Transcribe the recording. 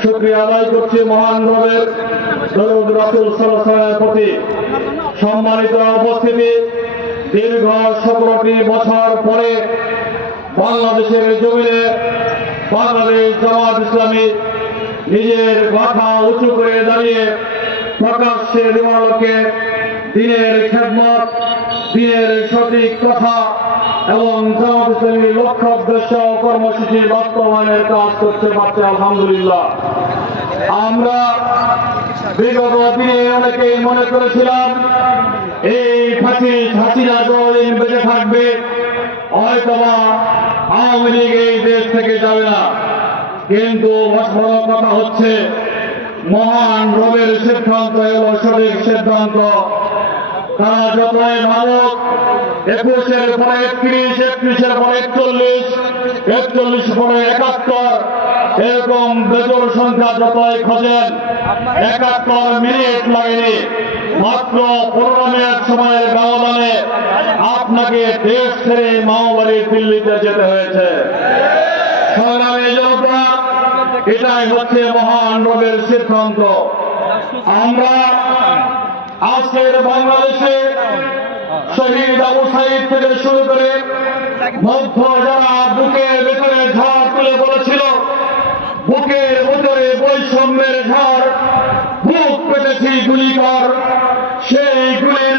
শুকরিয়া আদায় করছি মহান রবের দরুদ রাসূল সাল্লাল্লাহু আলাইহি ওয়াসাল্লামের প্রতি। সম্মানিত উপস্থিতি, দীর্ঘ 17টি বছর পরে বাংলাদেশের জমিনে বাংলাদেশ জামাত ইসলামী নিজের মাথা উঁচু করে দাঁড়িয়ে প্রকাশ্যে দিবালোকে দিনের খেদমত, দিনের সঠিক কথা এবং জামাত ইসলামীর লক্ষ্য উদ্দেশ্য কর্মসূচি বাস্তবায়নের কাজ করতে পারছে আলহামদুলিল্লাহ। আমরা বিগত দিনে অনেকেই মনে করেছিলাম এই ফ্যাসিস্ট হাসিনা যতদিন বেঁচে থাকবে হয়তোবা আওয়ামী লীগ এই দেশ থেকে যাবে না, কিন্তু বড় কথা হচ্ছে মহান রবের সিদ্ধান্ত হলো সঠিক সিদ্ধান্ত। তারা যতই ভাবুক 21-এর পরে 31, 31-এর পরে 41, 41 পরে 71, এরকম বেজোর সংখ্যা যতই খোঁজেন 71 মিনিট লাগেনি, মাত্র 15 মিনিট সময়ের ব্যবধানে আপনাকে দেশ ছেড়ে মাওবাড়ি দিল্লিতে যেতে হয়েছে। সংগ্রামী জনতা, এটাই হচ্ছে মহান রবের সিদ্ধান্ত। আমরা আজকের বাংলাদেশে শহীদ আবু সাঈদ থেকে শুরু করে মধ্য যারা বুকের ভেতরে ঝড় তুলে বলেছিল বুকের ভেতরে বৈষম্যের ঝড়, বুক পেতেছি গুলি কর, সেই গুলির